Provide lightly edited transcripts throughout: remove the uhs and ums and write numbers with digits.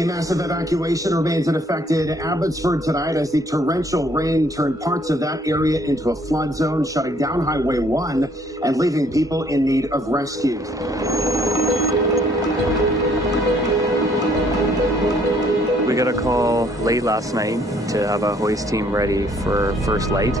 A massive evacuation remains unaffected Abbotsford tonight as the torrential rain turned parts of that area into a flood zone, shutting down Highway 1 and leaving people in need of rescue. We got a call late last night to have a hoist team ready for first light.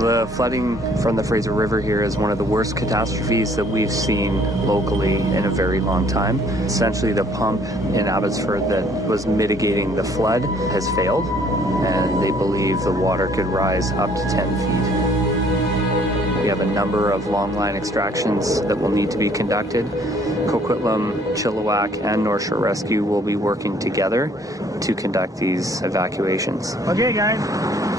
The flooding from the Fraser River here is one of the worst catastrophes that we've seen locally in a very long time. Essentially, the pump in Abbotsford that was mitigating the flood has failed, and they believe the water could rise up to 10 feet. We have a number of long line extractions that will need to be conducted. Coquitlam, Chilliwack, and North Shore Rescue will be working together to conduct these evacuations. Okay, guys,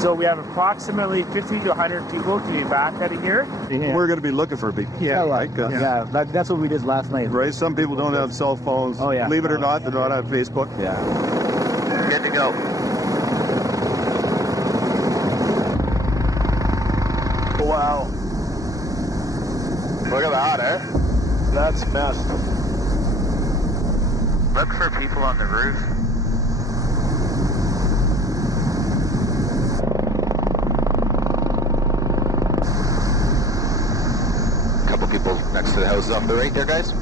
so we have approximately 50 to 100 people to be back out of here. Yeah. We're going to be looking for people. That's what we did last night. Right, some people don't have cell phones. Oh, yeah. Believe it or not, they're not on Facebook. Yeah. Good to go. Wow. Look at that, eh? That's a mess. Look for people on the roof. A couple people next to the houses off the right there, guys.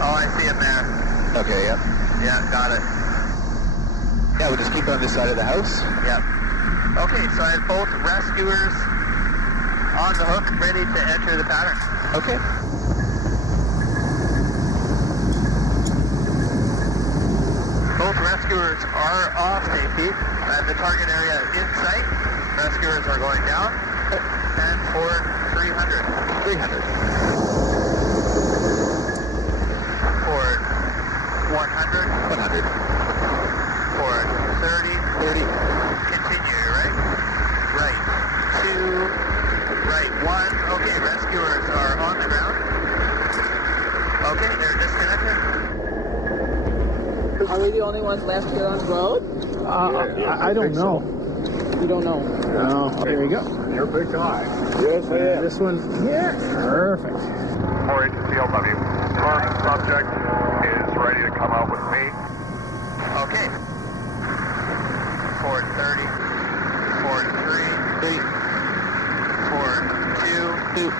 Oh, I see them there. Okay, yep. Yeah, got it. Yeah, we'll just keep on this side of the house. Yep. Okay, so I have both rescuers on the hook, ready to enter the pattern. Okay. Both rescuers are off safety. The target area in sight. Rescuers are going down. And for 300. 300. For 100. 100. For 30. 30. Continue, right? Right. 2. Right. 1. Okay, rescuers are on the ground. Okay, they're disconnected. Are we the only ones left here on the road? I don't know. You don't know? No. There you go. You're a big guy. Yes, I am. This one here. Perfect. 4H CLW. First subject is ready to come out with me. Okay. 430. 43. 42.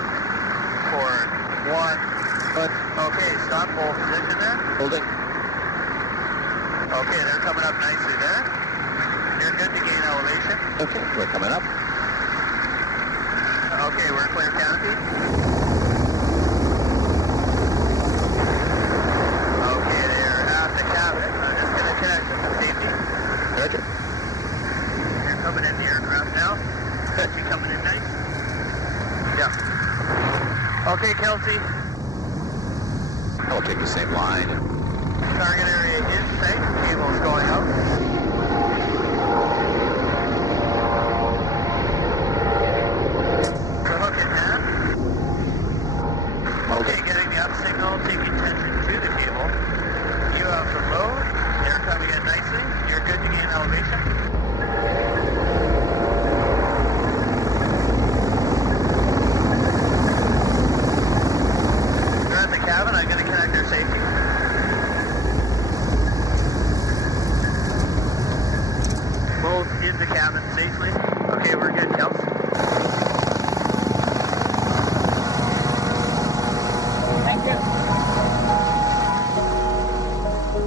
41. Okay, stop, hold position there. Holding. Okay, they're coming up nicely there. You're good to gain elevation. Okay, we're coming up. Okay, we're clear canopy. Okay, they're at the cabin. I'm just going to connect them to safety. Roger. You're coming in the aircraft now. You coming in nice? Yeah. Okay, Kelsey. I'll take the same line. Target area in sight. Cable is going out. The hook in hand. Okay, getting the up signal, taking tension to the cable. You have the load. They're coming in nicely. You're good to gain elevation. They're at the cabin. I'm going to connect their safety. Both in the cabin safely. Okay, we're good, Kels. Thank you.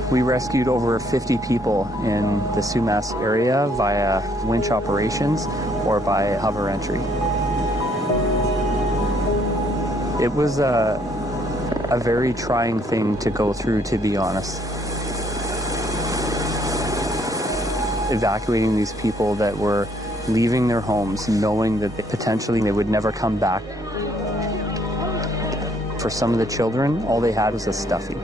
We rescued over 50 people in the Sumas area via winch operations or by hover entry. It was a very trying thing to go through, to be honest. Evacuating these people that were leaving their homes knowing that potentially they would never come back. For some of the children, all they had was a stuffy.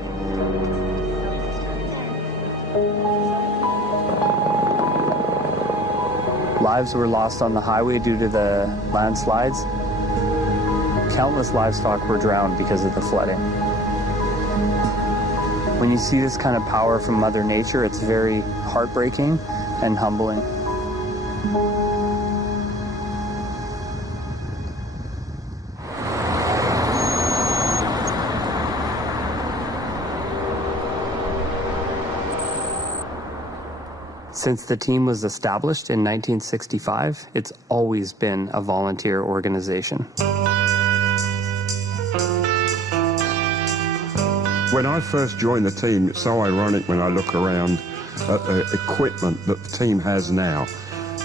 Lives were lost on the highway due to the landslides. Countless livestock were drowned because of the flooding. When you see this kind of power from Mother Nature, it's very heartbreaking and humbling. Since the team was established in 1965, it's always been a volunteer organization. When I first joined the team, it's so ironic when I look around at the equipment that the team has now.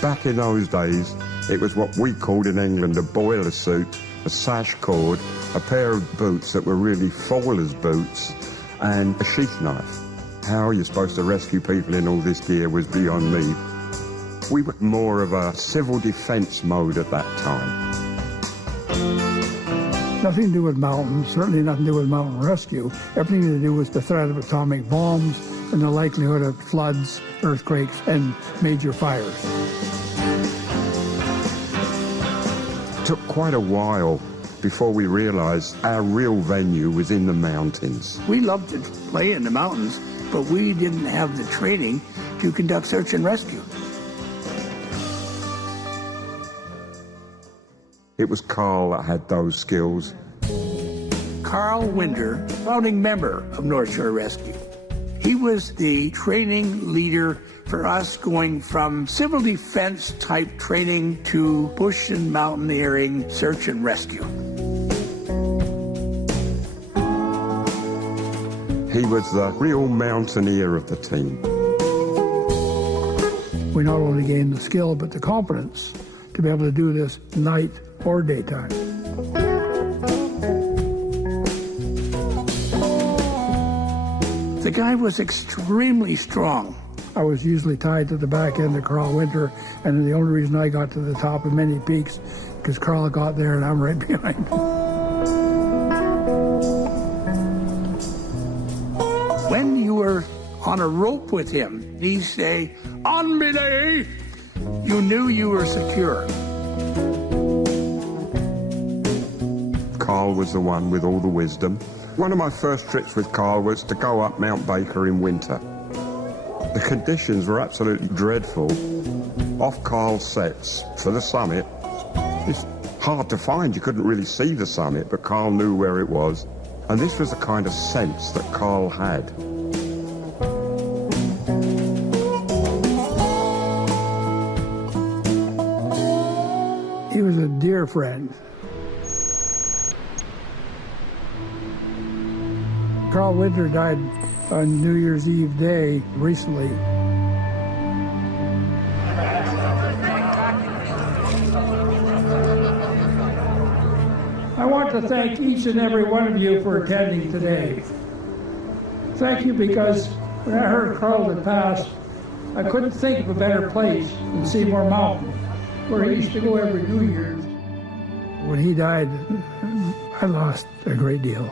Back in those days, it was what we called in England a boiler suit, a sash cord, a pair of boots that were really foiler's boots, and a sheath knife. How you're supposed to rescue people in all this gear was beyond me. We were more of a civil defense mode at that time. Nothing to do with mountains, certainly nothing to do with mountain rescue. Everything to do with the threat of atomic bombs and the likelihood of floods, earthquakes, and major fires. It took quite a while before we realized our real venue was in the mountains. We loved to play in the mountains, but we didn't have the training to conduct search and rescue. It was Carl that had those skills. Carl Winder, founding member of North Shore Rescue. He was the training leader for us going from civil defense type training to bush and mountaineering search and rescue. He was the real mountaineer of the team. We not only gained the skill, but the confidence to be able to do this night or daytime. The guy was extremely strong. I was usually tied to the back end of Carl Winter, and the only reason I got to the top of many peaks because Carl got there and I'm right behind. When you were on a rope with him, he'd say, "On me day," you knew you were secure. Carl was the one with all the wisdom. One of my first trips with Carl was to go up Mount Baker in winter. The conditions were absolutely dreadful. Off Carl's sets for the summit, it's hard to find. You couldn't really see the summit, but Carl knew where it was. And this was the kind of sense that Carl had. He was a dear friend. Carl Winter died on New Year's Eve day recently. I want to thank each and every one of you for attending today. Thank you because when I heard Carl had passed, I couldn't think of a better place than Seymour Mountain, where he used to go every New Year's. When he died, I lost a great deal.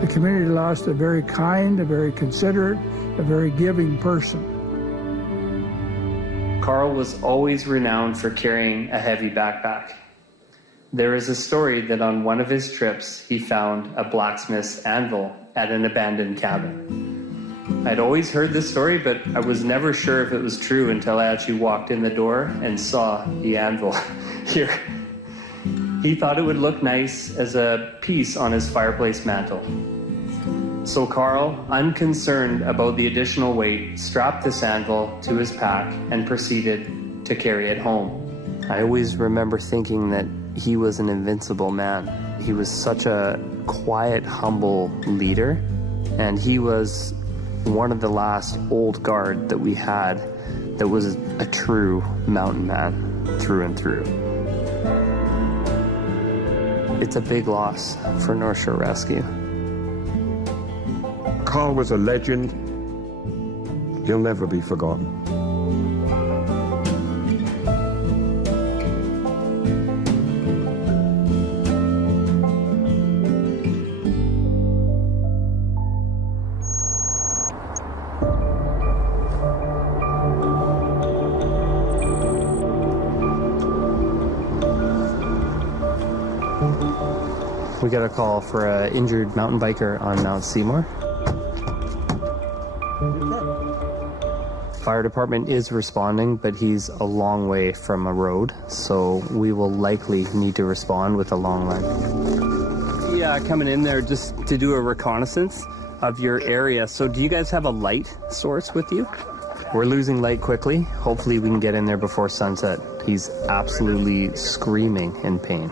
The community lost a very kind, a very considerate, a very giving person. Carl was always renowned for carrying a heavy backpack. There is a story that on one of his trips, he found a blacksmith's anvil at an abandoned cabin. I'd always heard this story, but I was never sure if it was true until I actually walked in the door and saw the anvil here. He thought it would look nice as a piece on his fireplace mantle. So Carl, unconcerned about the additional weight, strapped this anvil to his pack and proceeded to carry it home. I always remember thinking that he was an invincible man. He was such a quiet, humble leader, and he was one of the last old guard that we had that was a true mountain man through and through. It's a big loss for North Shore Rescue. Carl was a legend. He'll never be forgotten. We got a call for an injured mountain biker on Mount Seymour. Fire department is responding, but he's a long way from a road, so we will likely need to respond with a long line. Yeah, coming in there just to do a reconnaissance. of your area. So do you guys have a light source with you? We're losing light quickly. Hopefully we can get in there before sunset. He's absolutely screaming in pain.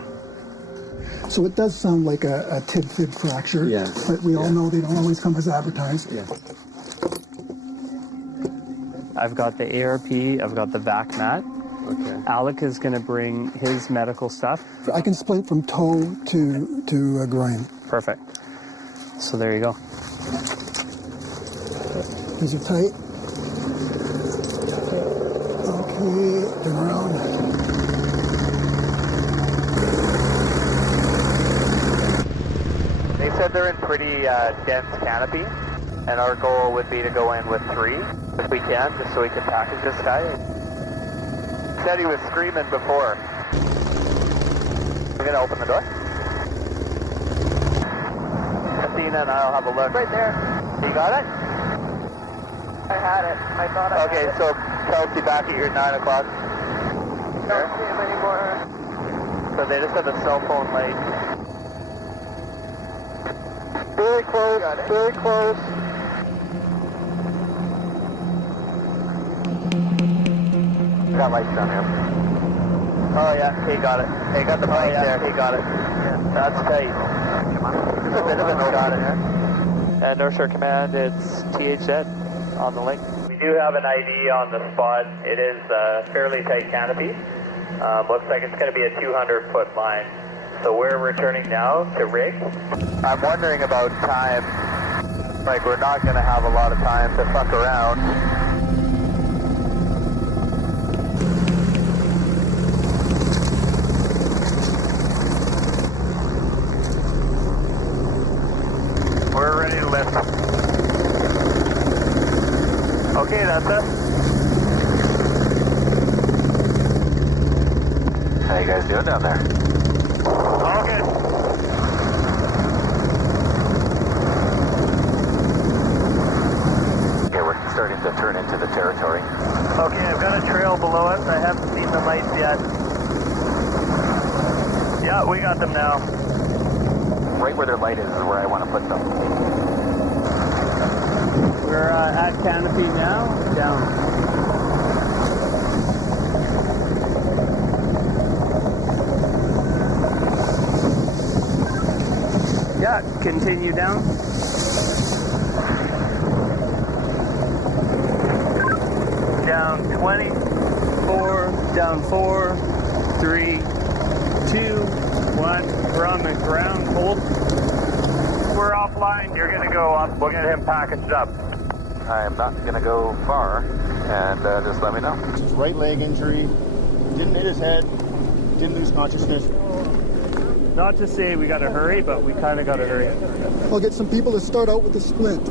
So it does sound like a tib-fib fracture, but we all know they don't always come as advertised. Yeah. I've got the ARP, I've got the vac mat. Okay. Alec is going to bring his medical stuff. I can splint from toe to groin. Perfect. So there you go. These are tight. Okay, turn around. They said they're in pretty dense canopy, and our goal would be to go in with 3 if we can, just so we can package this guy. Said he was screaming before. We're gonna open the door. Athena and I'll have a look. Right there. You got it? I had it. I thought I Okay, had it. so Kelsey back at your 9 o'clock. Don't see him anymore. So they just have a cell phone light. Very close, very close. We got lights down here. Oh yeah, he got it. He got the mic there, he got it. Yeah. That's tight. Come on. It's a bit of a no got it here. And North Shore Command, it's THZ on the link. We do have an ID on the spot. It is a fairly tight canopy. Looks like it's going to be a 200-foot line. So we're returning now to rig. I'm wondering about time. Like, we're not going to have a lot of time to fuck around. We're ready to lift. Okay, that's it. How you guys doing down there? All good. Okay, we're starting to turn into the territory. Okay, I've got a trail below us. I haven't seen the lights yet. Yeah, we got them now. Right where their light is where I want to put them. We're at canopy now, down. Yeah, continue down. Down 20, 4, down 4, 3, 2, 1. We're on the ground, hold. We're offline, you're gonna go up. We'll get him packaged up. I am not gonna go far, and just let me know. His right leg injury, didn't hit his head, didn't lose consciousness. Not to say we gotta hurry, but we kinda gotta hurry. I'll get some people to start out with the splint.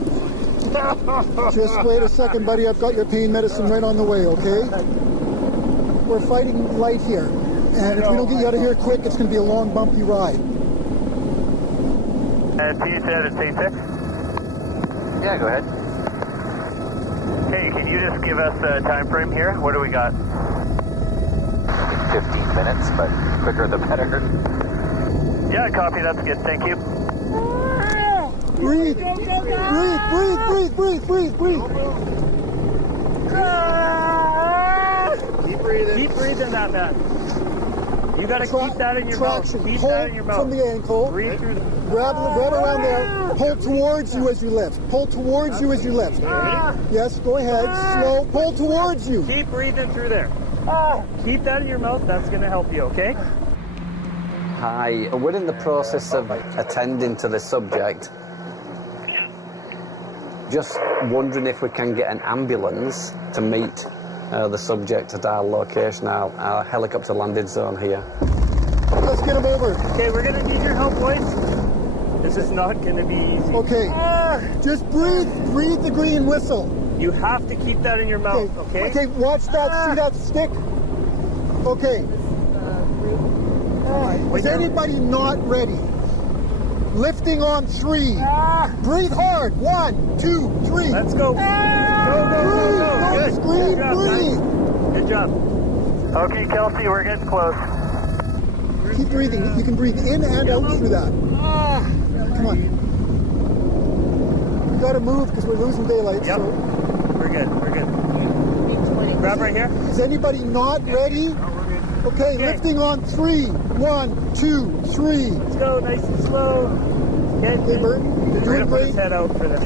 Just wait a second, buddy. I've got your pain medicine right on the way, okay? We're fighting light here. And if we don't get you out of here quick, it's going to be a long, bumpy ride. And you said it's A6? Yeah, go ahead. Okay, can you just give us a time frame here? What do we got? 15 minutes, but quicker the better. Yeah, copy. That's good. Thank you. Breathe. Breathe. Keep breathing. Keep breathing that, man. You gotta keep that in your mouth. Keep that in your mouth. From the ankle. Breathe through the... Grab around there. Pull towards you as you lift. Pull towards you as you lift. Yes, go ahead. Slow. Pull towards you. Keep breathing through there. Keep that in your mouth. That's gonna help you, okay? Hi. We're in the process of attending to the subject. Just wondering if we can get an ambulance to meet the subject at our location, our helicopter landing zone here. Let's get him over. Okay, we're gonna need your help, boys. This is not gonna be easy. Okay, just breathe the green whistle. You have to keep that in your mouth, okay? Okay, watch that, see that stick? Okay. Is anybody not ready? Lifting on 3. Breathe hard. 1, 2, 3. Let's go. Go. Good. Scream, breathe. Good job. Okay, Kelsey, we're getting close. Keep breathing. You can breathe in and out through that. Come on. got to move because we're losing daylight. Yep. So. We're good. Grab right here. Is anybody not ready? Okay, lifting on 3. 1, 2, 3. Let's go, nice and slow. Okay, Bert, you're we're doing gonna put great. his head out for this.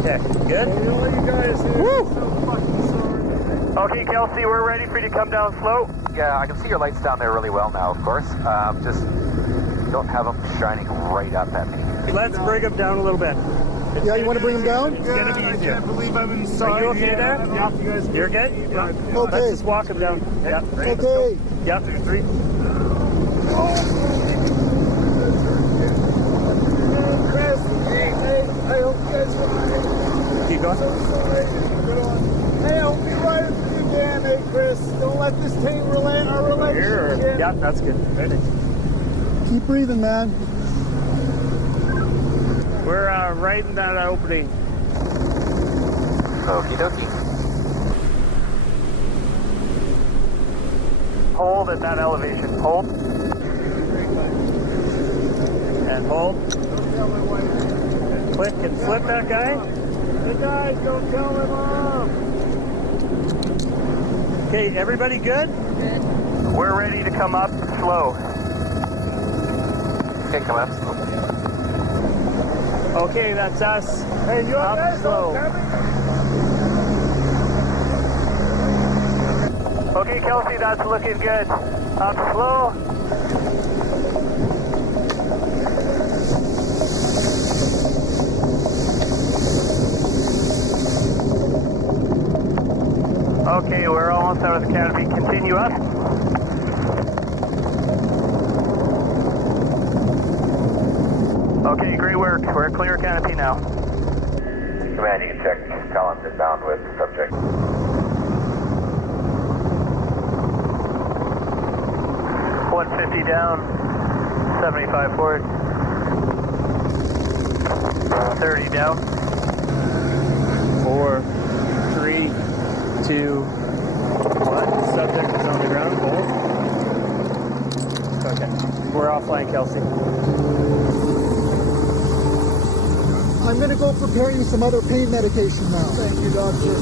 Okay, good. You guys here. Woo! So fucking sorry. Okay, Kelsey, we're ready for you to come down slow. Yeah, I can see your lights down there really well now, of course. Just don't have them shining right up at me. Let's bring him down a little bit. Yeah, you want to bring him down? It's gonna be I easier. can't believe I'm inside. Are you okay here. there? Yeah, you guys. You're good? Yeah. Okay. Let's just walk him down. Yeah. Ready? Okay. Yep. 2, 3. Chris, hey, I hope you guys will. Keep going. Hey, I hope you ride it through again. Hey, Chris, don't let this taint our relationship. Yeah, that's good. Ready? Keep breathing, man. We're right in that opening. Okie dokie. Hold at that elevation. Hold. And hold. Click and flip that guy. Hey, guys, don't tell my mom. Okay, everybody good? We're ready to come up slow. Okay, come up slow. Okay, that's us. Hey, you up guys slow. Okay, Kelsey, that's looking good. Up slow. Okay, we're almost out of the canopy. Continue up. Okay, great work. We're clear canopy now. Command, you can check Collins inbound with subject. 150 down, 75 forward. 30 down. 4, 3, 2, 1. Subject is on the ground. Hold. Okay. We're offline, Kelsey. I'm going to go prepare you some other pain medication now. Thank you, doctor.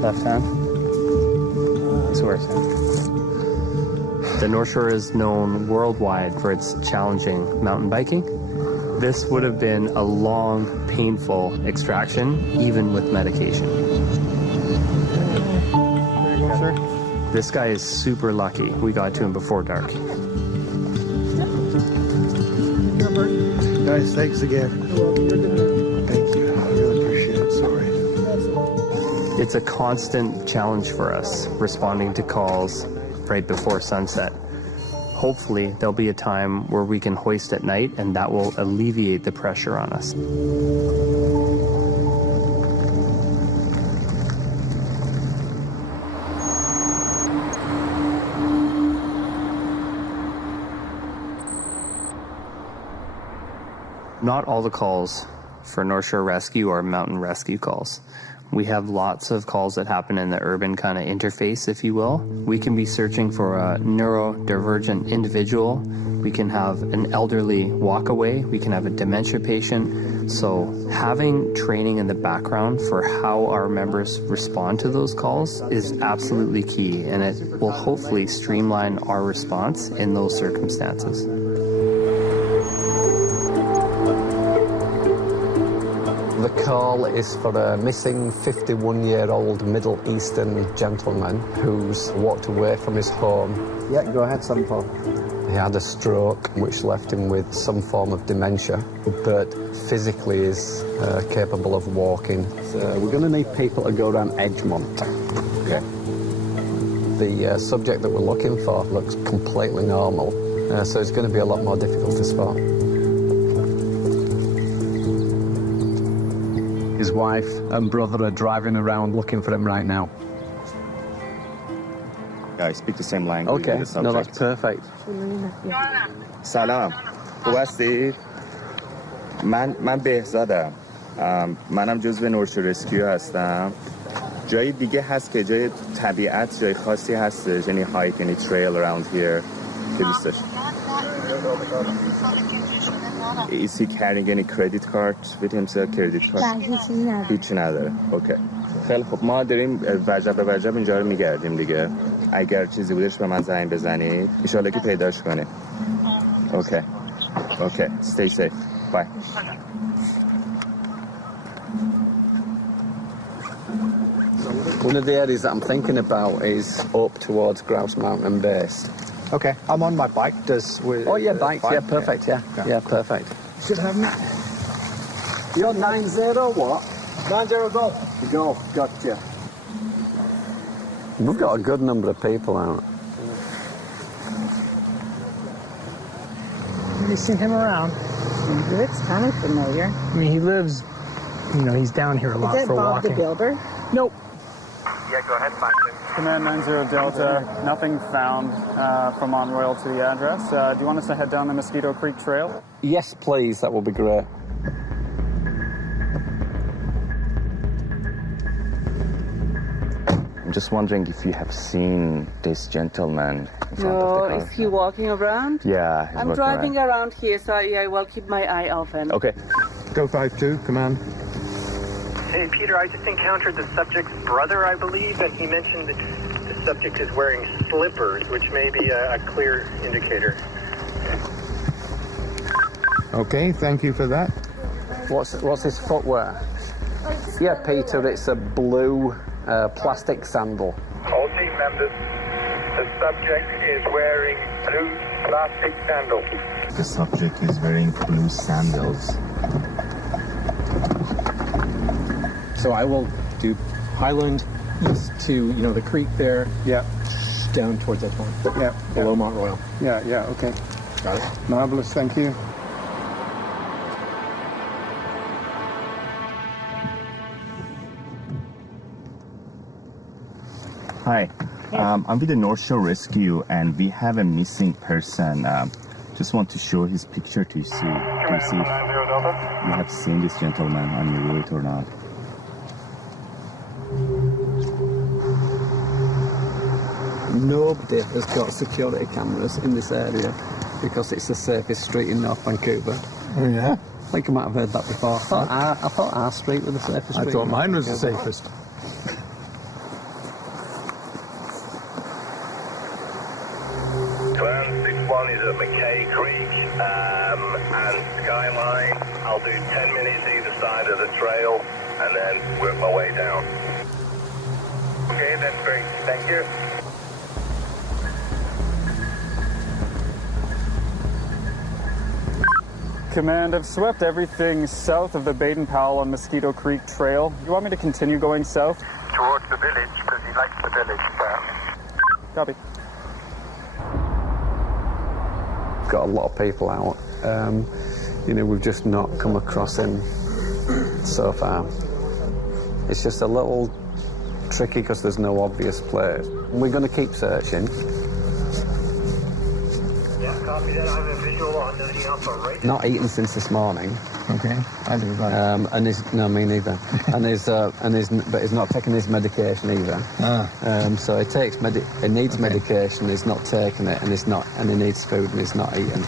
Left hand. It's worse. The North Shore is known worldwide for its challenging mountain biking. This would have been a long, painful extraction, even with medication. There you go, sir. This guy is super lucky. We got to him before dark. Guys, thanks again. Thank you. I really appreciate it. Sorry. It's a constant challenge for us, responding to calls right before sunset. Hopefully, there'll be a time where we can hoist at night, and that will alleviate the pressure on us. Not all the calls for North Shore Rescue are mountain rescue calls. We have lots of calls that happen in the urban kind of interface, if you will. We can be searching for a neurodivergent individual. We can have an elderly walkaway. We can have a dementia patient. So having training in the background for how our members respond to those calls is absolutely key, and it will hopefully streamline our response in those circumstances. The call is for a missing 51-year-old Middle Eastern gentleman who's walked away from his home. Yeah, go ahead, 7-4. He had a stroke which left him with some form of dementia, but physically is capable of walking. So we're going to need people to go around Edgemont. Okay. The subject that we're looking for looks completely normal, so it's going to be a lot more difficult to spot. His wife and brother are driving around looking for him right now. I speak the same language. Okay, no, that's perfect. Salam. What's the من بهزادم. منم جزو نورشو رسکیو هستم. جای دیگه هست که جای طبیعت جای خاصی هست. Any hike, any trail around here که دوست داشت. Is he carrying any credit card with himself? Credit card? هیچی نداره. اوکی. خیلی خب ما داریم وجب به وجب اینجا رو میگردیم دیگه. اگر چیزی بودش به من زنگ بزنید. ان شاءالله که پیداش کنید. اوکی. اوکی. Stay safe. Bye. One of the areas that I'm thinking about is up towards Grouse Mountain Base. Okay, I'm on my bike. Oh, yeah, bike. Yeah, perfect. Yeah, yeah, perfect. Should have me. You're 90 what? 90 golf. Golf, gotcha. We've got a good number of people out. Have you seen him around? He looks kind of familiar. I mean, he lives, you know, he's down here a lot for Bob walking. the Builder? Nope. Yeah, go ahead, Franklin. Command 90 Delta, nothing found from Mont Royal to the address. Do you want us to head down the Mosquito Creek Trail? Yes, please. That would be great. I'm just wondering if you have seen this gentleman in front of the car. Is he walking around? Yeah, he's I'm driving around here, so I will keep my eye open. Okay. Go 5-2, command. Hey, Peter, I just encountered the subject's brother, I believe, and he mentioned that the subject is wearing slippers, which may be a clear indicator. Okay, thank you for that. What's his footwear? Yeah, Peter, it's a blue plastic sandal. All team members, the subject is wearing blue plastic sandals. The subject is wearing blue sandals. So I will do Highland east to, you know, the creek there. Yeah. Down towards that point. Yeah. Below Mont Royal. Yeah, okay. Got it. Marvelous, thank you. Hi, I'm with the North Shore Rescue, and we have a missing person. Just want to show his picture to see if you have seen this gentleman on your route or not. Nobody has got security cameras in this area because it's the safest street in North Vancouver. Oh, yeah? I think I might have heard that before. I thought our street was the safest street. I thought mine was the safest. Plan 61 is at McKay Creek and Skyline. I'll do 10 minutes either side of the trail and then work my way down. Okay, that's great. Thank you. Command, I've swept everything south of the Baden-Powell and Mosquito Creek Trail. You want me to continue going south? Towards the village, because he likes the village. Copy. Got a lot of people out. You know, we've just not come across him so far. It's just a little tricky because there's no obvious place. We're going to keep searching. Yeah, copy that. I have a visual on the Alpha right. Not eaten since this morning. Okay, I do that. And he's no, me neither. But he's not taking his medication either. So he takes he needs medication. He's not taking it, and he needs food, and he's not eating.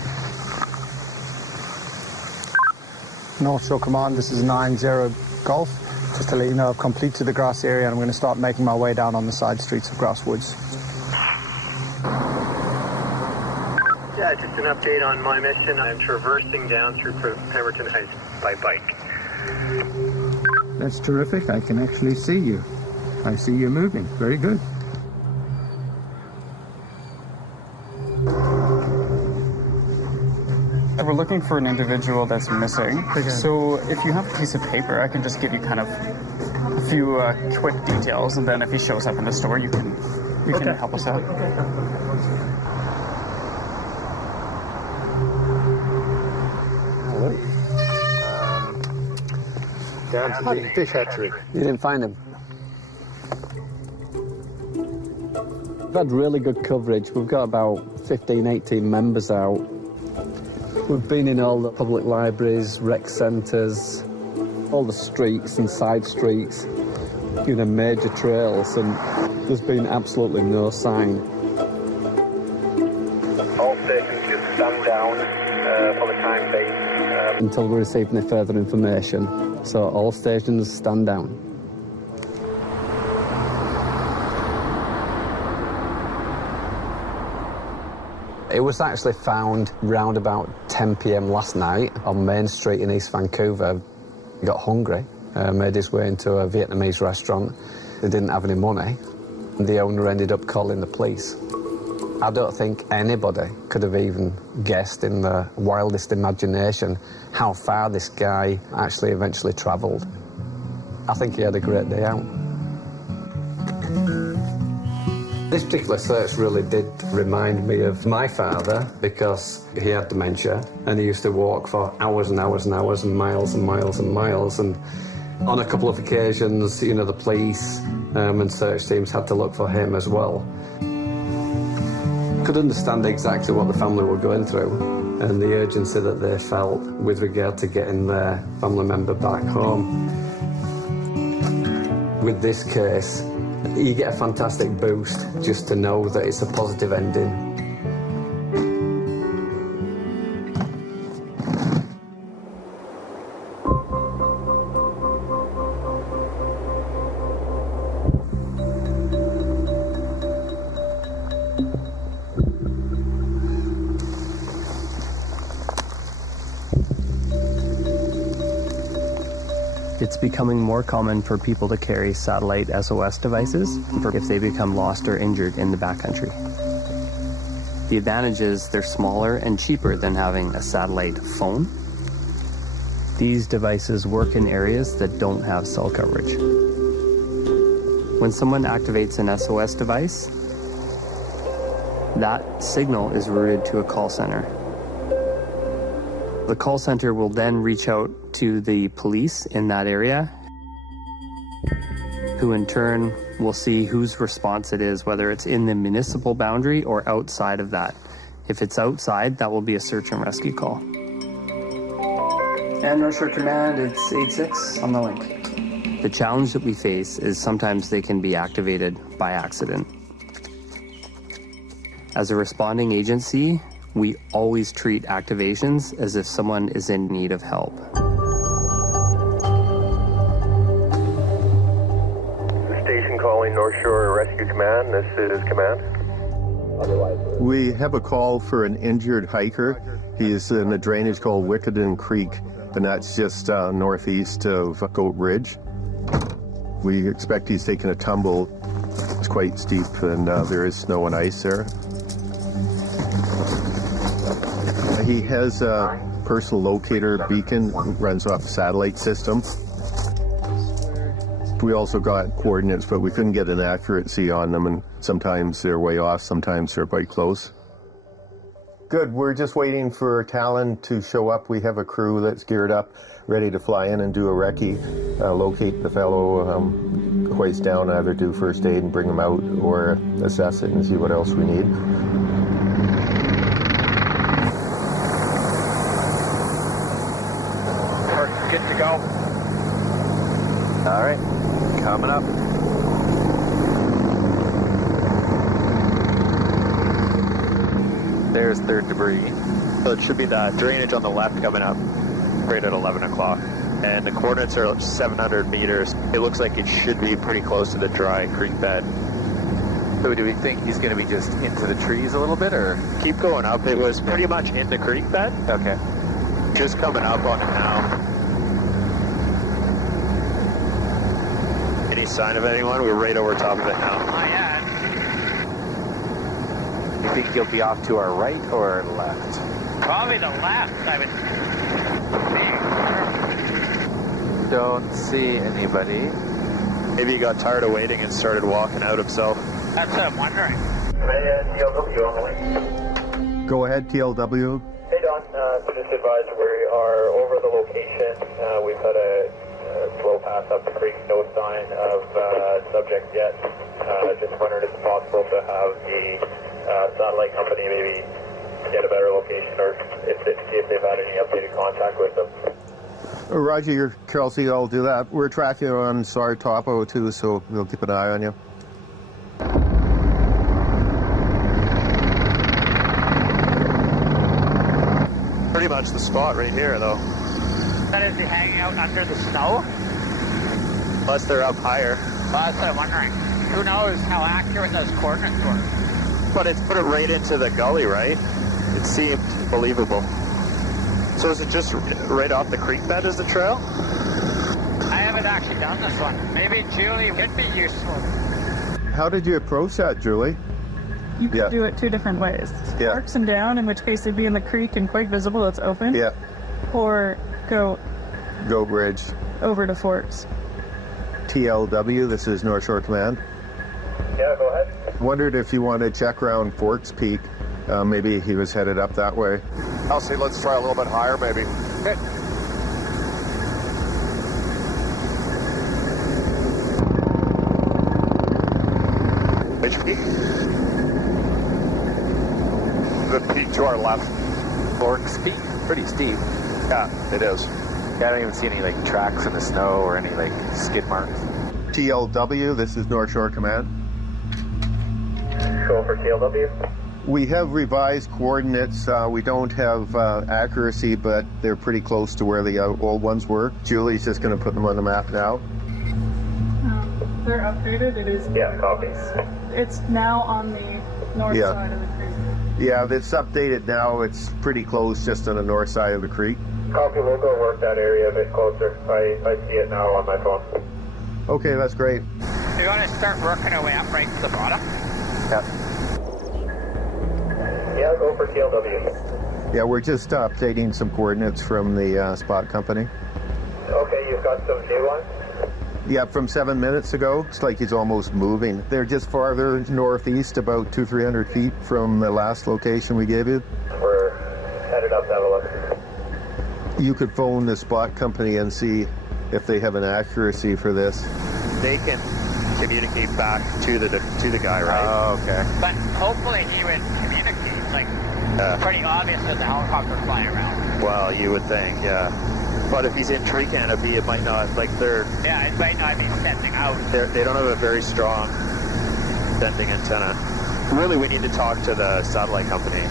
North Shore Command, this is 90 Golf. Just to let you know, I've completed the grass area and I'm going to start making my way down on the side streets of Grass Woods. Yeah, just an update on my mission. I'm traversing down through Pemberton Heights by bike. That's terrific. I can actually see you. I see you moving. Very good. We're looking for an individual that's missing. Okay. So if you have a piece of paper, I can just give you kind of a few quick details, and then if he shows up in the store, you can help us out. Hello. Down to the fish hatchery. You didn't find him? We've had really good coverage. We've got about 15, 18 members out. We've been in all the public libraries, rec centres, all the streets and side streets, you know, major trails, and there's been absolutely no sign. All stations just stand down for the time being. Until we receive any further information. So all stations stand down. It was actually found round about 10 p.m. last night on Main Street in East Vancouver. He got hungry, made his way into a Vietnamese restaurant. They didn't have any money, and the owner ended up calling the police. I don't think anybody could have even guessed in the wildest imagination how far this guy actually eventually travelled. I think he had a great day out. This particular search really did remind me of my father because he had dementia and he used to walk for hours and hours and hours and miles and miles and miles, and on a couple of occasions, you know, the police and search teams had to look for him as well. Could understand exactly what the family were going through and the urgency that they felt with regard to getting their family member back home. With this case, you get a fantastic boost just to know that it's a positive ending. It's becoming more common for people to carry satellite SOS devices if they become lost or injured in the backcountry. The advantage is they're smaller and cheaper than having a satellite phone. These devices work in areas that don't have cell coverage. When someone activates an SOS device, that signal is routed to a call center. The call center will then reach out to the police in that area, who in turn will see whose response it is, whether it's in the municipal boundary or outside of that. If it's outside, that will be a search and rescue call. And North Shore Command, it's 8-6 on the link. The challenge that we face is sometimes they can be activated by accident. As a responding agency, we always treat activations as if someone is in need of help. Station calling North Shore Rescue Command. This is Command. We have a call for an injured hiker. He is in a drainage called Wickenden Creek, and that's just northeast of Goat Ridge. We expect he's taken a tumble. It's quite steep, and there is snow and ice there. He has a personal locator beacon, runs off a satellite system. We also got coordinates, but we couldn't get an accuracy on them, and sometimes they're way off, sometimes they're quite close. Good, we're just waiting for Talon to show up. We have a crew that's geared up, ready to fly in and do a recce, locate the fellow, hoist down, either do first aid and bring him out, or assess it and see what else we need. Good to go. All right, coming up. There's third debris. So it should be the drainage on the left coming up right at 11 o'clock. And the coordinates are 700 meters. It looks like it should be pretty close to the dry creek bed. So do we think he's going to be just into the trees a little bit, or? Keep going up. It was pretty much in the creek bed. Okay. Just coming up on it now. Any sign of anyone? We're right over top of it now. Not yet. You think he'll be off to our right or left? Probably the left, I would say. Don't see anybody. Maybe he got tired of waiting and started walking out himself. That's what I'm wondering. TLW on the link. Go ahead, TLW. Hey Don, so just advise we are over the location. We've had a slow pass up the creek, no sign of subject yet. Just wondered if it's possible to have the satellite company maybe get a better location or see if they've had any updated contact with them. Roger, Kelsey, I'll do that. We're tracking on SAR Topo too, so we'll keep an eye on you. Pretty much the spot right here, though. That is he hanging out under the snow? Unless they're up higher. Well, that's what I'm wondering. Who knows how accurate those coordinates were? But it's put it right into the gully, right? It seemed believable. So is it just right off the creek bed is the trail? I haven't actually done this one. Maybe Julie could be useful. How did you approach that, Julie? You could do it two different ways. Yeah. Forks and down, in which case it'd be in the creek and quite visible, it's open. Yeah. Or go bridge. Over to Forks. TLW, this is North Shore Command. Yeah, go ahead. Wondered if you wanted to check around Forks Peak. Maybe he was headed up that way. I'll see, let's try a little bit higher, maybe. Good. Which peak? The peak to our left. Forks Peak? Pretty steep. Yeah, it is. Yeah, I don't even see any like tracks in the snow or any like skid marks. TLW, this is North Shore Command. Go for TLW. We have revised coordinates. We don't have accuracy, but they're pretty close to where the old ones were. Julie's just going to put them on the map now. They're updated. It is. Yeah, copies. It's now on the north side of the creek. Yeah, it's updated now. It's pretty close, just on the north side of the creek. Copy, we'll go work that area a bit closer. I see it now on my phone. Okay, that's great. Do you want to start working our way up right to the bottom? Yeah. Yeah, go for TLW. Yeah, we're just updating some coordinates from the spot company. Okay, you've got some new ones? Yeah, from 7 minutes ago. It's like he's almost moving. They're just farther northeast, about 200-300 feet from the last location we gave you. We're headed up to have a look. You could phone the spot company and see if they have an accuracy for this. They can communicate back to the guy, right? Oh, okay. But hopefully he would communicate. Like, it's pretty obvious that the helicopter flying around. Well, you would think, yeah. But if he's in tree canopy, it might not, like they're... Yeah, it might not be sending out. They don't have a very strong sending antenna. Really, we need to talk to the satellite company.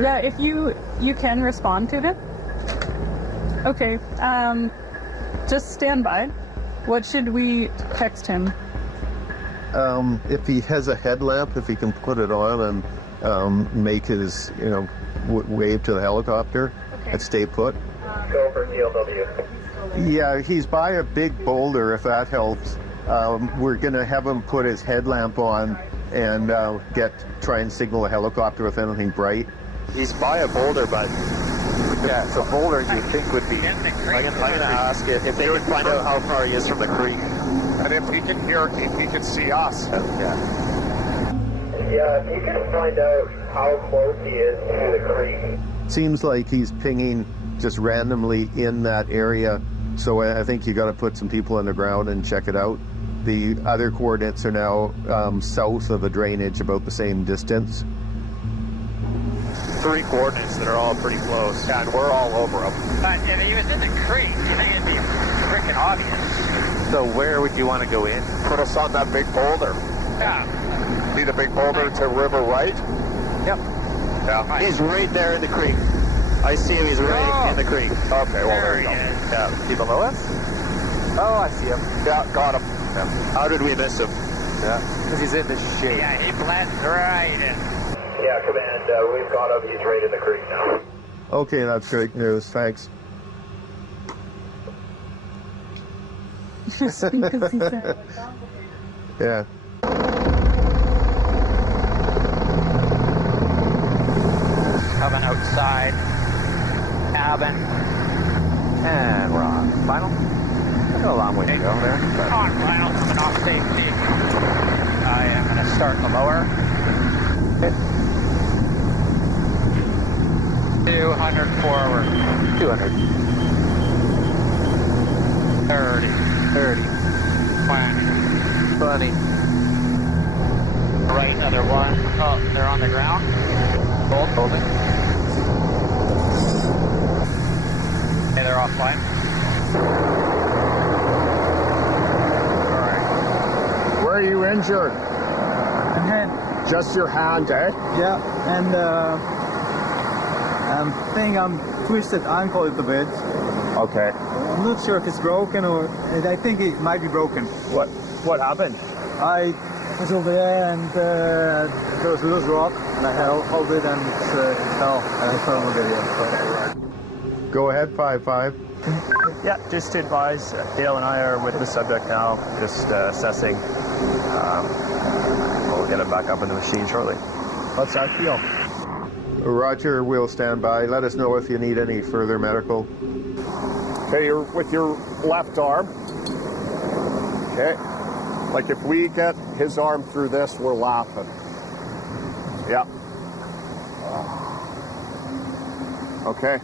Yeah, if you can respond to them. Okay, just stand by. What should we text him? If he has a headlamp, if he can put it on and make his, wave to the helicopter and stay put. Go for TLW. Yeah, he's by a big boulder, if that helps. We're going to have him put his headlamp on and try and signal a helicopter with anything bright. He's by a boulder, but yeah, it's a boulder you think would be. I'm going to ask it if they can find out how far he is from the creek. And if he can see us. Yeah, if you can find out how close he is to the creek. Seems like he's pinging just randomly in that area, so I think you got to put some people on the ground and check it out. The other coordinates are now south of the drainage, about the same distance. 3 coordinates that are all pretty close, and we're all over them. But if he was in the creek, you think it'd be freaking obvious. So where would you want to go in? Put us on that big boulder. Yeah. See the big boulder to river right? Yep. Yeah. He's right there in the creek. I see him, he's right in the creek. Okay, well there you go. Yeah. He below us? Oh, I see him. Yeah, got him. Yeah. How did we miss him? Yeah. Because he's in the shade. Yeah, he blends right in. Yeah, Command, we've got him. He's right in the creek now. Okay, that's great news. Thanks. Just because he said. Yeah. Coming outside. Cabin. And we're on. Final? We've got a long way to go there. On final, coming off safety. I am going to start the lower. 200 forward. 200. 30. 30. 20. 20. Right, another one. Oh, they're on the ground. Bolt, holding. Okay, they're offline. Where are you injured? And hand. Just your hand, eh? Yeah, and I think I'm twisted ankle a little bit. Okay. I'm not sure if it's broken or I think it might be broken. What happened? I was over there and there was a loose rock and I held it and it fell and I fell on the video. So. Go ahead, 5-5. Yeah, just to advise, Dale and I are with the subject now, just assessing. We'll get him back up in the machine shortly. How's that feel? Roger, we'll stand by. Let us know if you need any further medical. Okay, you're with your left arm. Okay. Like if we get his arm through this, we're laughing. Yeah. Okay.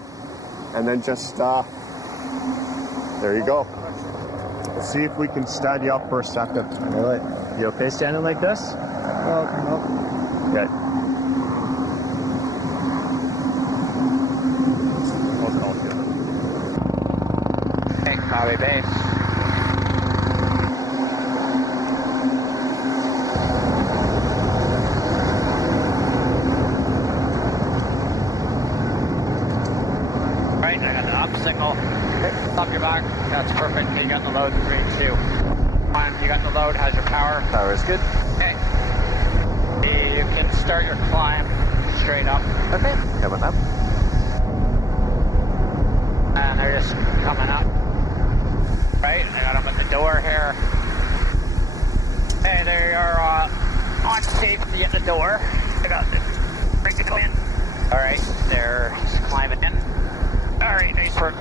And then just, there you go. Let's see if we can stand you up for a second. All right. You okay standing like this? Well, no. Okay. Hey, copy base. Right, I got the up signal. Up your back. That's perfect. You got the load in 3, 2. 1, you got the load. How's your power? Power is good. Okay. You can start your climb straight up. Okay. Coming up. And they're just coming up. Right, I got them at the door here. Hey, they are on safety at the door. I got the bring the in. All right, they're just climbing in. All right, nice work.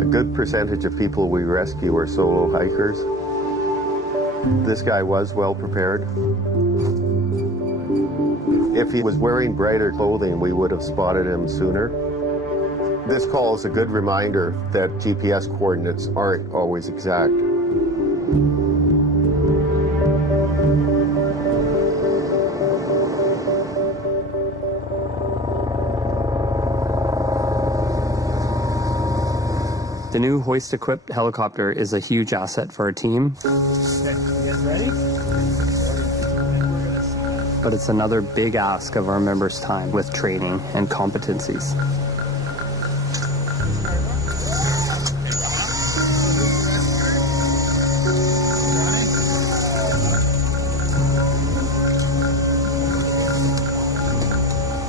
A good percentage of people we rescue are solo hikers. This guy was well prepared. If he was wearing brighter clothing, we would have spotted him sooner. This call is a good reminder that GPS coordinates aren't always exact. The new hoist-equipped helicopter is a huge asset for our team. Okay, you guys ready? But it's another big ask of our members' time with training and competencies.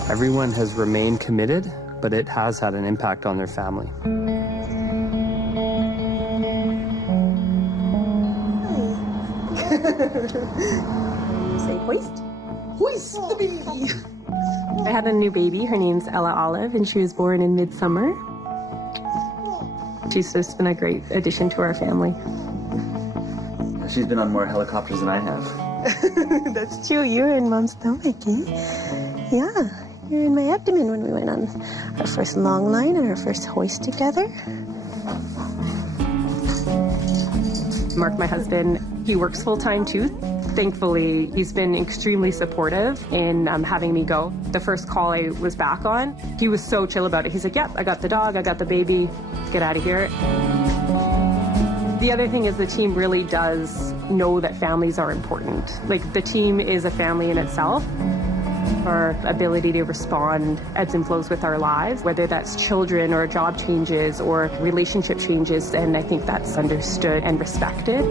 Everyone has remained committed, but it has had an impact on their family. Say hoist. Hoist the baby. I had a new baby. Her name's Ella Olive, and she was born in midsummer. She's just been a great addition to our family. She's been on more helicopters than I have. That's true. You were in Mom's stomach, eh? Yeah. You were in my abdomen when we went on our first long line and our first hoist together. Mark, my husband, he works full-time too. Thankfully, he's been extremely supportive in having me go. The first call I was back on, he was so chill about it. He's like, yep, I got the dog, I got the baby, get out of here. The other thing is the team really does know that families are important. Like, the team is a family in itself. Our ability to respond ebbs and flows with our lives, whether that's children or job changes or relationship changes, and I think that's understood and respected.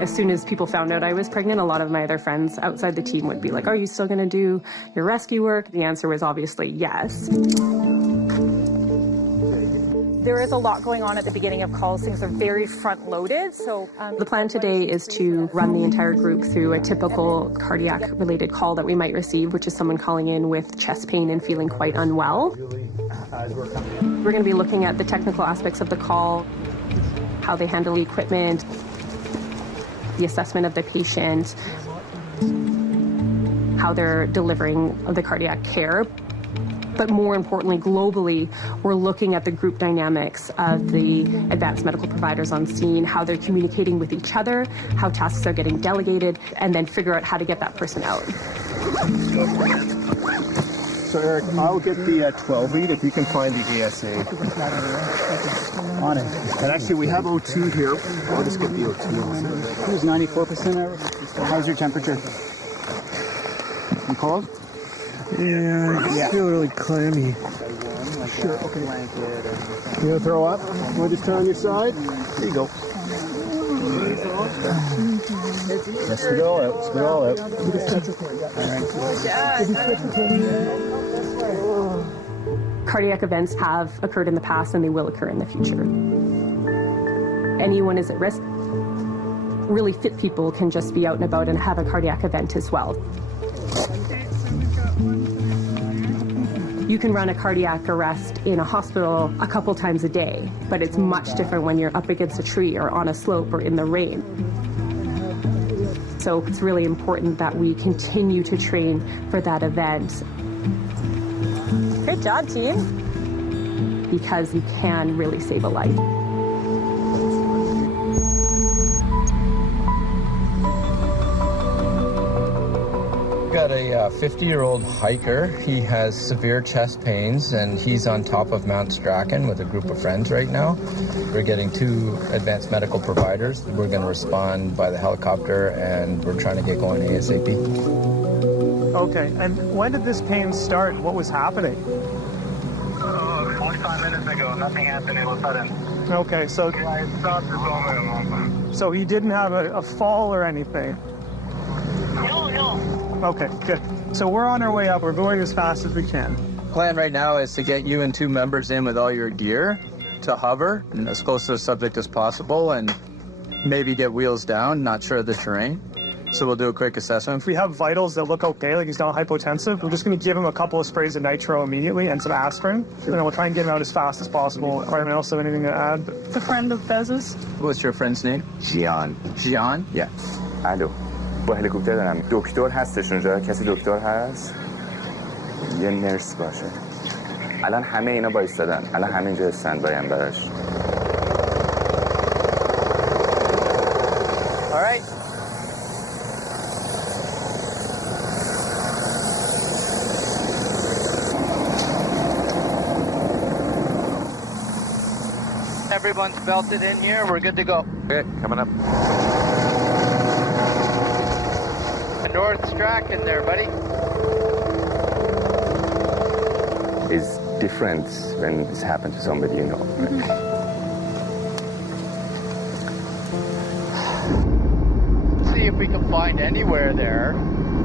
As soon as people found out I was pregnant, a lot of my other friends outside the team would be like, are you still going to do your rescue work? The answer was obviously yes. There is a lot going on at the beginning of calls. Things are very front-loaded. So the plan today is to run the entire group through a typical cardiac-related call that we might receive, which is someone calling in with chest pain and feeling quite unwell. We're going to be looking at the technical aspects of the call. how they handle equipment, the assessment of the patient, how they're delivering the cardiac care. But more importantly, globally, we're looking at the group dynamics of the advanced medical providers on scene, how they're communicating with each other, how tasks are getting delegated, and then figure out how to get that person out. So Eric, I'll get the 12 lead if you can find the ASA. On it. And actually, we have O2 here. I'll just get the O2. It was 94%. How's your temperature? You cold? Yeah, I feel really clammy. Sure, okay. You gonna throw up? You want to just turn on your side? There you go. Let's spit it all out. Spit it all out. Cardiac events have occurred in the past and they will occur in the future. Anyone is at risk. Really fit people can just be out and about and have a cardiac event as well. You can run a cardiac arrest in a hospital a couple times a day, but it's much different when you're up against a tree or on a slope or in the rain. So it's really important that we continue to train for that event. Great job, team. Because you can really save a life. Got a 50-year-old hiker. He has severe chest pains and he's on top of Mount Strachan with a group of friends right now. We're getting 2 advanced medical providers. We're going to respond by the helicopter and we're trying to get going ASAP. Okay, and when did this pain start? What was happening? 45 minutes ago, nothing happened all of a sudden. Okay, so he didn't have a fall or anything? No. Okay, good. So we're on our way up. We're going as fast as we can. Plan right now is to get you and 2 members in with all your gear to hover and as close to the subject as possible and maybe get wheels down, not sure of the terrain. So we'll do a quick assessment. If we have vitals that look okay, like he's not hypotensive, we're just going to give him a couple of sprays of nitro immediately and some aspirin. And then we'll try and get him out as fast as possible. Anyone else have anything to add? The friend of Bez's. What's your friend's name? Jian. Jian? Yeah. الو با هلیکوپتر دارم. دکتر هستش اونجا؟ کسی دکتر هست؟ یه نرس باشه. الان همه اینا بایستادن. الان همه اینجا استندبای ام براش. All right. Everyone's belted in here. We're good to go. Okay, coming up. North Strachan there, buddy. It's different when this happened to somebody you know. See if we can find anywhere there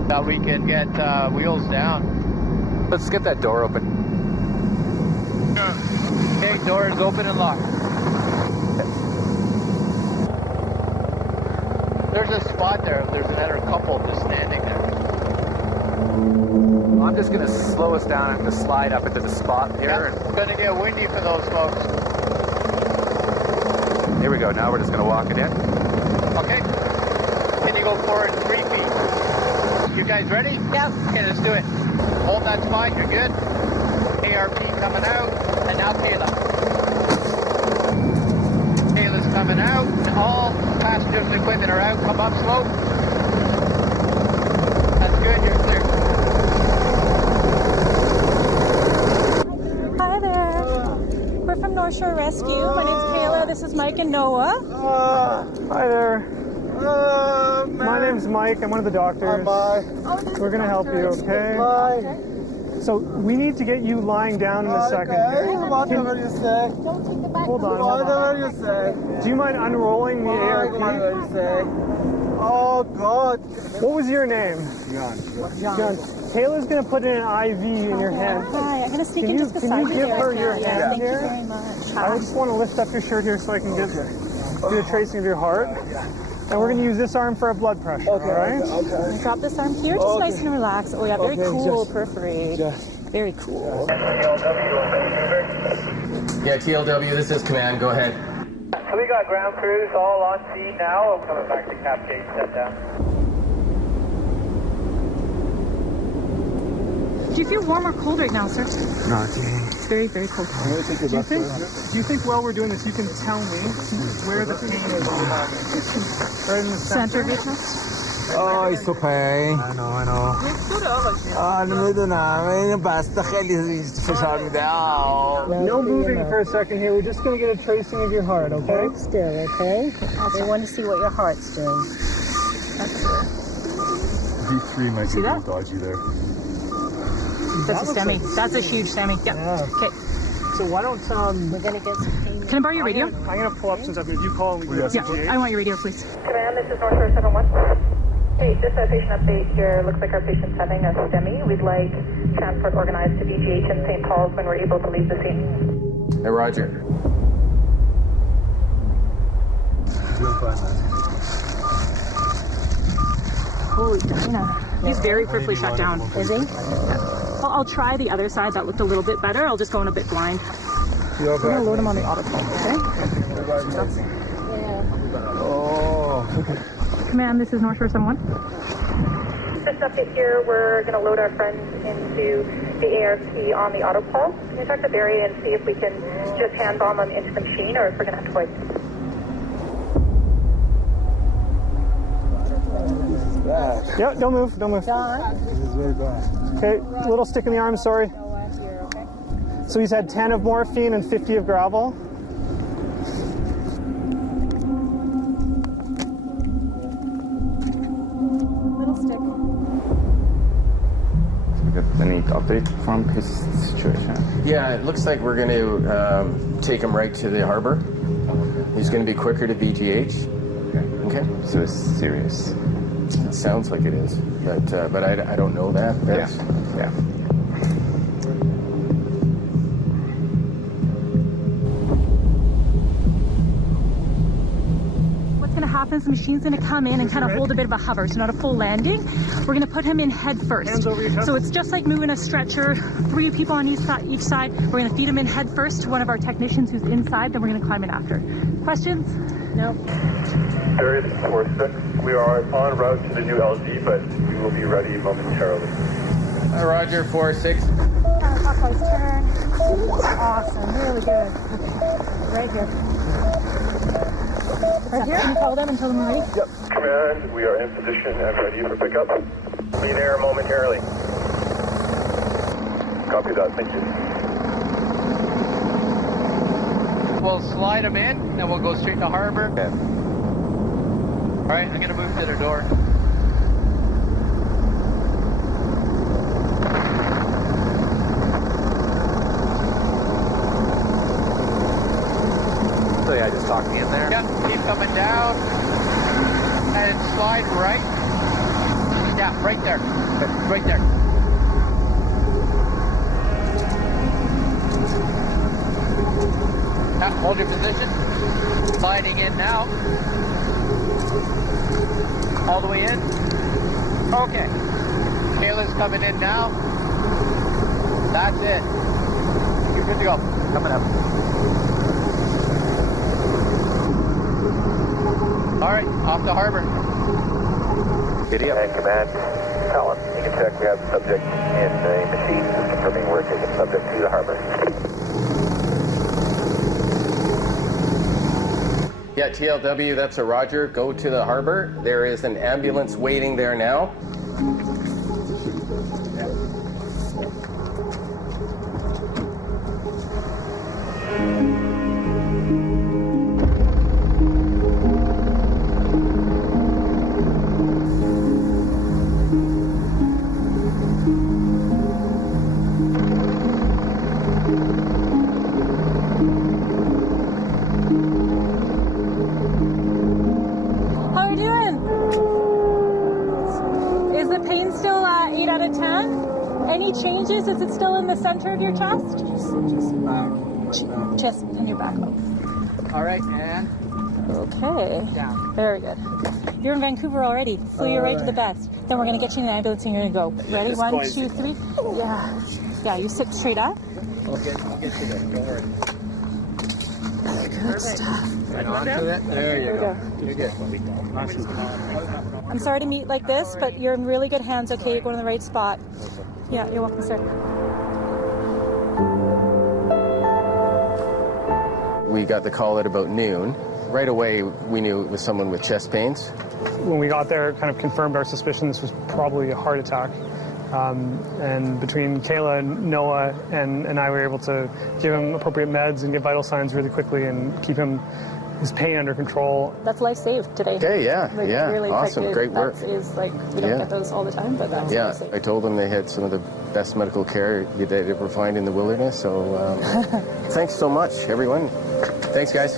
that we can get wheels down. Let's get that door open. Okay, door is open and locked. There's a spot there. There's another couple just standing there. I'm just going to slow us down and just slide up into the spot here. Yeah, it's going to get windy for those folks. Here we go. Now we're just going to walk it in. Okay. Can you go forward 3 feet? You guys ready? Yeah. Okay, let's do it. Hold that spot. You're good. ARP coming out. And now Kayla. Kayla's coming out. All passengers and equipment are out. Come up slope. That's good. You're clear. Hi there. We're from North Shore Rescue. My name's Kayla. This is Mike and Noah. Hi there. My name's Mike. I'm one of the doctors. Bye. We're going to help you, okay? Bye. So we need to get you lying down in a second. Whatever you say. Hold on. Whatever you say. Do you mind unrolling the ARP? Whatever you say. Oh, God. What was your name? John. Kayla's going to put in an IV in your hand. Hi, I'm going to sneak in just beside Can you give her your hand Thank here? you very much. I just want to lift up your shirt here so I can do the tracing of your heart. And we're going to use this arm for our blood pressure, all right? Okay. Drop this arm here, just nice and relaxed. Oh yeah, very cool periphery. Very cool. Yeah, TLW, this is command. Go ahead. So we got ground crews all on scene now. I'm coming back to Cap Gate, set down. Do you feel warm or cold right now, sir? No, It's very, very cold. Do you think while we're doing this, you can tell me where the pain is? Right in the Center of your chest? Oh, it's okay. I know. نمیدونم این بسته خیلی فشار میده. No moving for a second here. We're just going to get a tracing of your heart, okay? Hold still, okay? They want to see what your heart's doing. D3 might be a little dodgy there. That's a STEMI. That's a huge STEMI. Yeah. Okay. So why don't we're going to get some pain. Can I borrow your radio? I'm going to pull up some stuff. If you call and we can Yeah, I want your radio, please. Command, this is North Shore 71. Hey, just a patient update here. Looks like our patient's having a STEMI. We'd like transport organized to DGH in St. Paul's when we're able to leave the scene. Hey, Roger. Holy Dinah. He's very peripherally shut down. Is he? I'll try the other side. That looked a little bit better. I'll just go in a bit blind. We're going to load him on the auto pump, okay? Command, this is North Shore 71. Just update here. We're going to load our friends into the ARP on the auto pulse. Can you talk to Barry and see if we can just hand bomb them into the machine or if we're going to have to wait? Yeah, don't move. This is very bad. Okay, little stick in the arm, sorry. So he's had 10 of morphine and 50 of gravel. Little stick. So we got any update from his situation? Yeah, it looks like we're going to take him right to the harbor. He's going to be quicker to BGH. Okay. So it's serious. It sounds like it is, but I don't know that. Yeah. What's going to happen is the machine's going to come in and kind of hold a bit of a hover, so not a full landing. We're going to put him in head first. Hands over your chest. So it's just like moving a stretcher, 3 people on each side. We're going to feed him in head first to one of our technicians who's inside, then we're going to climb in after. Questions? No. There is 46. We are en route to the new LG, but we will be ready momentarily. Roger, 46. Clockwise turn. Awesome, really good. Right here. Right here? Can you call them and tell them we're ready? Yep. Command, we are in position and ready for pickup. Be there momentarily. Copy that, thank you. We'll slide them in, and we'll go straight to harbor. Okay. All right, I'm going to move to the door. So yeah, just talk me in there. Yep, keep coming down. And slide right. Yeah, right there. Right there. Now, hold your position. Sliding in now. All the way in. Okay. Kayla's coming in now. That's it. You're good to go. Coming up. All right, off the harbor. Giddy up. And command, Talon, you can check. We have the subject in the machine. Just confirming we're taking subject to the harbor. Yeah, TLW, that's a Roger. Go to the harbor. There is an ambulance waiting there now. How are you doing? Is the pain still 8 out of 10? Any changes? Is it still in the center of your chest? Just back. Chest and your back. All right, and Okay. down. Very good. You're in Vancouver already. Flew you right to the best. Then we're going to get you in the ambulance and you're going to go. Ready? 1, 2, 3. Yeah. Yeah, you sit straight up. I'll get you there. Don't worry. Good stuff. Right onto it. There you go. You're good. I'm sorry to meet like this, but you're in really good hands, okay? You're going to the right spot. Yeah, you're welcome, sir. We got the call at about noon. Right away, we knew it was someone with chest pains. When we got there, it kind of confirmed our suspicion this was probably a heart attack. And between Kayla and Noah and I were able to give him appropriate meds and get vital signs really quickly and keep his pain under control. That's life saved today. Okay, yeah, like, yeah, really, awesome, like, great work. That is like, we don't get those all the time, but that's yeah, life saved. I told them they had some of the best medical care they'd ever find in the wilderness, so thanks so much, everyone. Thanks, guys.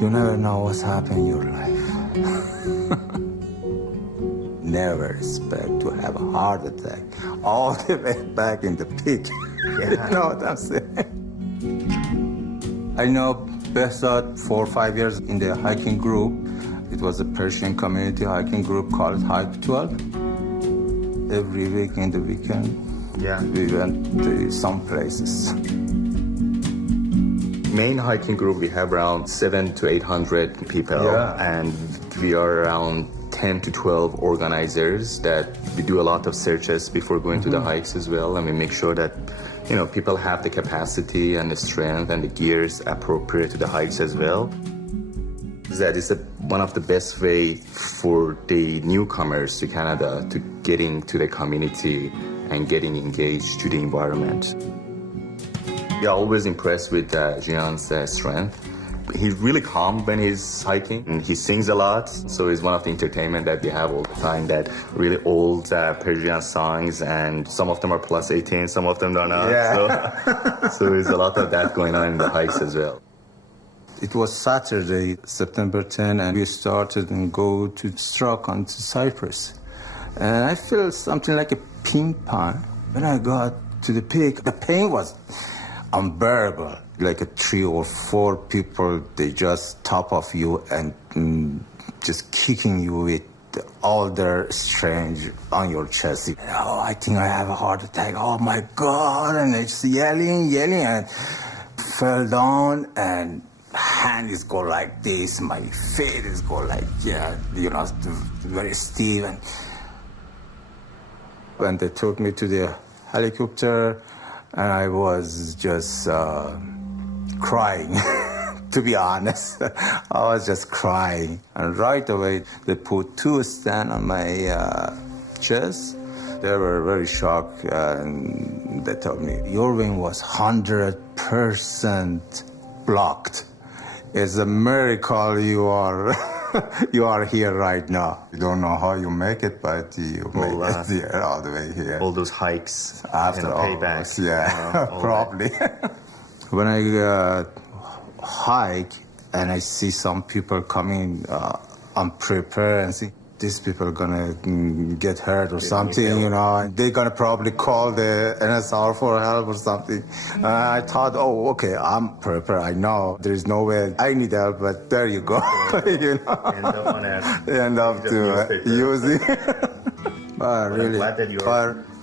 You never know what's happening in your life. Never expect to have a heart attack all the way back in the peak. You know what I'm saying? I know Behzad 4 or 5 years in the hiking group. It was a Persian community hiking group called Hike 12. Every week in the weekend, we went to some places. Main hiking group, we have around 700 to 800 people, and we are around 10 to 12 organizers that we do a lot of searches before going to the hikes as well, and we make sure that people have the capacity and the strength and the gears appropriate to the hikes as well. That is one of the best way for the newcomers to Canada to getting to the community and getting engaged to the environment. We are always impressed with Jian's strength. He's really calm when he's hiking, and he sings a lot, so it's one of the entertainment that we have all the time, that really old Persian songs, and some of them are plus 18, some of them are not. So there's a lot of that going on in the hikes as well. It was Saturday, September 10, and we started and go to Strachan, to Cyprus. And I felt something like a ping pong. When I got to the peak, the pain was unbearable. Like 3 or 4 people, they just top of you and just kicking you with all their strength on your chest. Oh, I think I have a heart attack. Oh my God. And I just yelling, and fell down, and hand is go like this, my feet is go like, very stiff. And when they took me to the helicopter, and I was just crying, to be honest. I was just crying. And right away, they put 2 stands on my chest. They were very shocked, and they told me, your vein was 100% blocked. It's a miracle you are here right now. You don't know how you make it, but you make it here, all the way here. All those hikes after and payback. Probably. When I hike and I see some people coming unprepared and see these people are gonna get hurt or something, they're gonna probably call the NSR for help or something. I thought, okay, I'm prepared. I know there's no way I need help, but there you go. End up on it. End up to using. But really,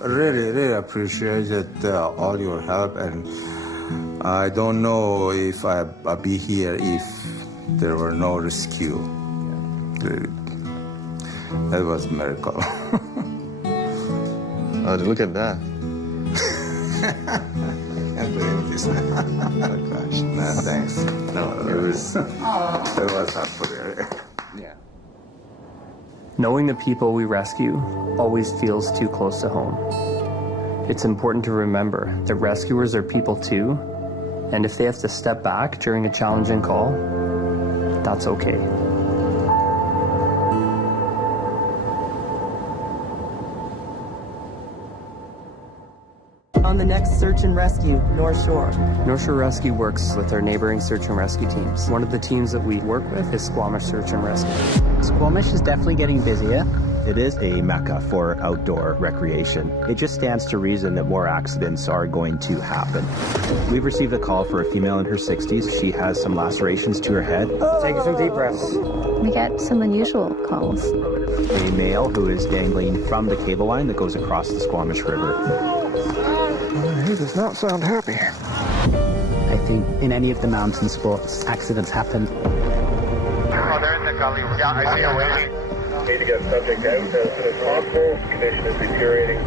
really appreciated all your help, and I don't know if I'd be here if there were no rescue. That was a miracle. Oh, look at that. I'm doing this. Oh, gosh. No, thanks. No, it was unbelievable. Yeah. Knowing the people we rescue always feels too close to home. It's important to remember that rescuers are people too, and if they have to step back during a challenging call, that's okay. next search and rescue, North Shore? North Shore Rescue works with our neighboring search and rescue teams. One of the teams that we work with is Squamish Search and Rescue. Squamish is definitely getting busier. It is a mecca for outdoor recreation. It just stands to reason that more accidents are going to happen. We've received a call for a female in her 60s. She has some lacerations to her head. Taking some deep breaths. We get some unusual calls. A male who is dangling from the cable line that goes across the Squamish River. He does not sound happy. I think in any of the mountain sports, accidents happen. Oh, they're in the gully. Yeah, I see a way. Need to get subject out as soon as possible. Condition is deteriorating.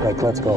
Right, let's go.